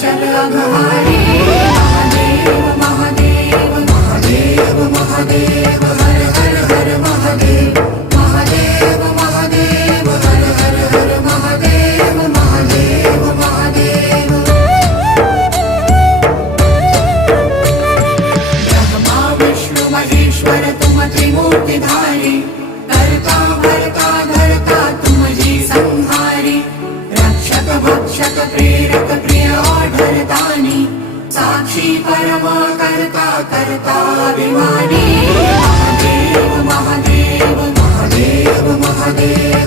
चल अघहारी महादेव महादेव महादेव महादेव हर हर हर महादेव महादेव महादेव हर हर हर महादेव महादेव महादेव ब्रह्मा विष्णु महेश्वर तुम त्रिमूर्तिधारी करता भरता धरता तुम जी संहारी रक्षक भक्षक प्रेरक प्रिय आढरतानी साक्षी परमा करता करता अभिमानी महादेव महादेव महादेव महादेव